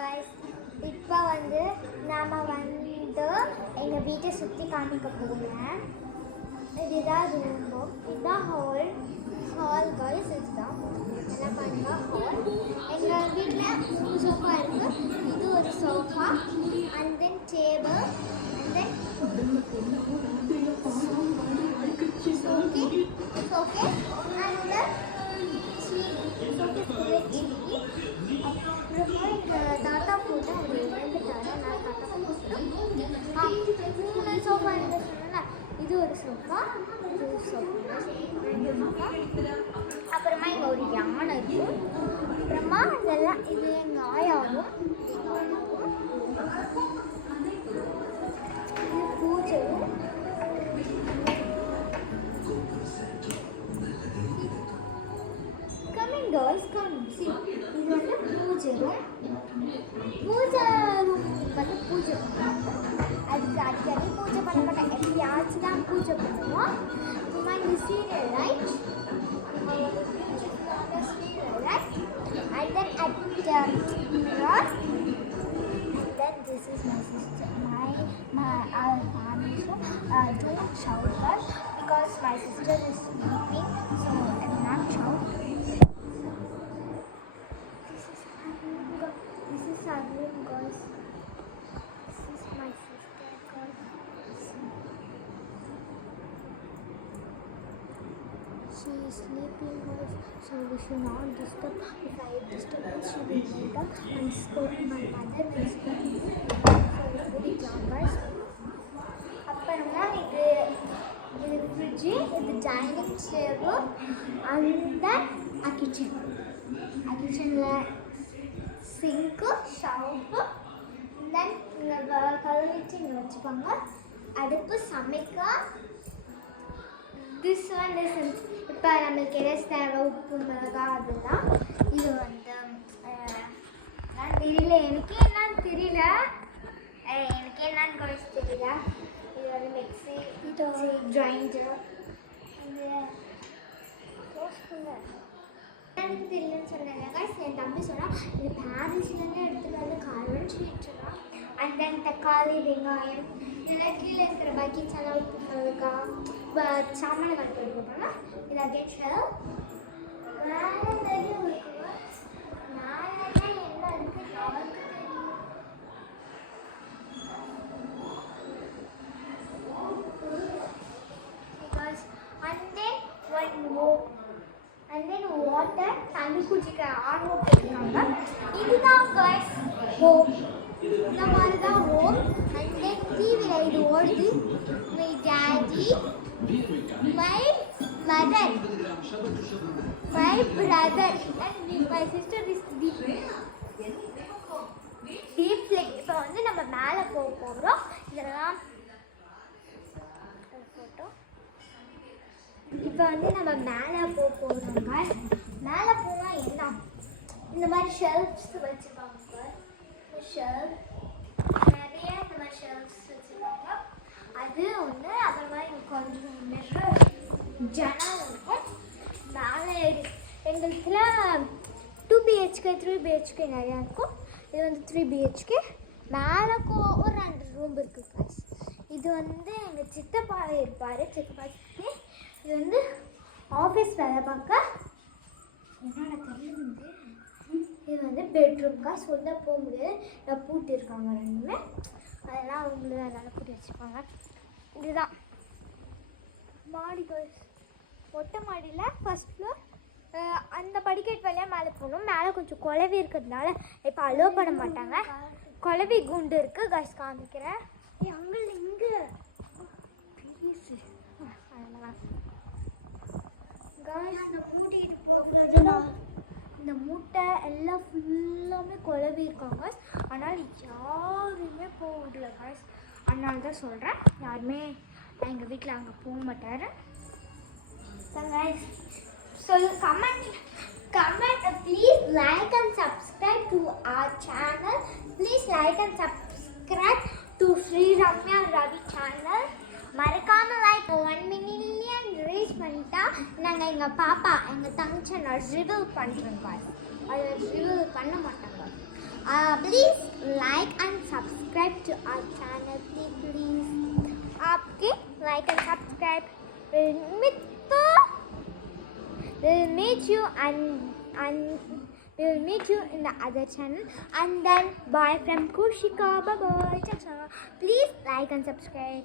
Guys, இப்போ வந்து நாம் வந்து எங்கள் வீட்டை சுற்றி காமிக்க போகிறேன். இதுதான் ரூம், இதுதான் ஹால் காய்ஸ். இதுதான் எல்லாம் பாருங்க ஹால். எங்கள் வீட்டில் 3 சோஃபா இருக்குது. இது ஒரு sofa, and then table, and then okay and அப்புறமா எங்கள் தாத்தா போட்டு அவர் இறந்துட்டாரு. நான் தாத்தா போட்டு சோஃபா என்ன சொன்னேன்னா இது ஒரு சோஃபா, இது ஒரு சோஃபா, 2 சோஃபா. அப்புறமா இங்கே ஒரு யானை இருக்கும். அப்புறமா இதெல்லாம் இது எங்கள் ஆயாவும் பூஜையும். Girls come see. இது வந்து பூஜை ரூம். பூஜை ரூம் வந்து பூஜை அதுக்கு அடிக்கடி பூஜை பண்ண மாட்டேன், எப்பயாச்சும் தான் பூஜை பண்ணுவோம். அப்புறமா இந்த serial light, and then at the mirror, and then this is my sister, our family don't shout her because my sister is sleeping, so I'm not shouting. This is our room, guys. This is my sister, guys. She is sleeping, guys. So we should not disturb. If I disturb her, she will wake up and scold my mother will scold me. So it's very calm, guys. அப்புறமா இது fridge, இது dining table, and then a kitchen. கிச்சனில் சிங்க்கு, shower, தென் இங்கே கழுவிட்டு இங்கே வச்சுப்பாங்க. அடுப்பு சமைக்க. திஸ் ஒன் இஸ் இப்போ நம்மளுக்கு எதாவது தேவை, உப்பு மிளகா அதெல்லாம். இது வந்து தெரியல, எனக்கே என்னன்னு தெரியல, எனக்கு என்னன்னு குறைச்சி தெரியல. இது வந்து மிக்ஸி, கிரைண்டர், இது எனக்கு தெரியலன்னு சொன்னேன் guys. என் தம்பி சொன்னால் இது பாரிஸ்லேருந்து எடுத்துகிட்டு வந்து கார்வன் ஸ்வீட்னா, அண்ட் தென் தக்காளி, வெங்காயம், இதெல்லாம் கீழே இருக்கிற பக்கெட்ஸ் எல்லாம் உப்பு மிளகா சாமான கட்டு எடுக்கணும்னா இது அகேன் ஷெல். மேலே நிறைய இருக்குது, மேலே என்ன இருக்குது யாருக்கு தெரியும். Because and then one more, and then water, தண்ணி குடிக்க ஆர்வம் போட்டுருக்காங்க. இதுதான் காய்ஸ் ஹோம். இந்த மாதிரி தான் ஹோம். அண்ட் தென் டிவியில் இது ஓடுது. My daddy, my mother, my brother, and my sister is deep like. இப்போ வந்து நம்ம மேலே போக போகிறோம். இதெல்லாம் ஃபோட்டோ. இப்போ வந்து நம்ம மேலே போக போகிறோங்க. மேலே போனால் என்ன, இந்த மாதிரி ஷெல்ஃப்ஸ் வச்சுருப்பாங்க. ஷெல்ஃப் நிறைய இந்த மாதிரி ஷெல்ஃப்ஸ் வச்சுருப்பாங்க. அது ஒன்று. அப்புறமா இங்கே கொஞ்சம் மிரர், ஜன்னல் இருக்கும். மேலே எங்களுக்குலாம் 2 BHK 3 BHK நிறையா இருக்கும். இது வந்து 3 BHK. மேலே ஒரு 2 ரூம் இருக்குது guys. இது வந்து எங்கள் சித்தப்பா இருப்பார். சித்தப்பா இது வந்து ஆஃபீஸ் வேலை பார்க்க என்னோட தெரியுது. இது வந்து பெட்ரூம்க்கா சொல்ல போக முடியாது, பூட்டி இருக்காங்க ரெண்டுமே. அதெல்லாம் அவங்களும் அதனால் பூட்டி வச்சுருப்பாங்க. இதுதான் மாடி கோஸ். மொட்டை மாடியில் ஃபஸ்ட் ஃப்ளோர். அந்த படிக்கட்டு வழியாக மேலே போகணும். மேலே கொஞ்சம் குழவி இருக்கிறதுனால இப்போ அலோவ் பண்ண மாட்டாங்க. குழவி குண்டு இருக்குது காய்ஸ், காமிக்கிறேன். அங்கே இங்கே அதெல்லாம் இந்த மூட்டை எல்லாம் ஃபுல்லாமே குழவி இருக்காங்க. ஆனால் யாருமே போக விடல காய்ஸ். அதனால தான் சொல்கிறேன், யாருமே எங்கள் வீட்டில் அங்கே போக மாட்டார். Comment please like and subscribe to அவர் channel. Please like and subscribe to Shri Ramya Ravi channel. மறக்காமல் லைக் 1 மில்லியன் ரீச் பண்ணிட்டா நாங்கள் எங்கள் பாப்பா எங்கள் தங்கச்சி நான் ரிவீல் பண்ணுறோம். அதை ரிவீல் பண்ண மாட்டாங்க. Please like and subscribe to our channel, please. Okay, like and subscribe. We'll meet you and we'll meet you in the other channel. And then bye from Kushika. Bye bye. Cha-cha. Please like and subscribe.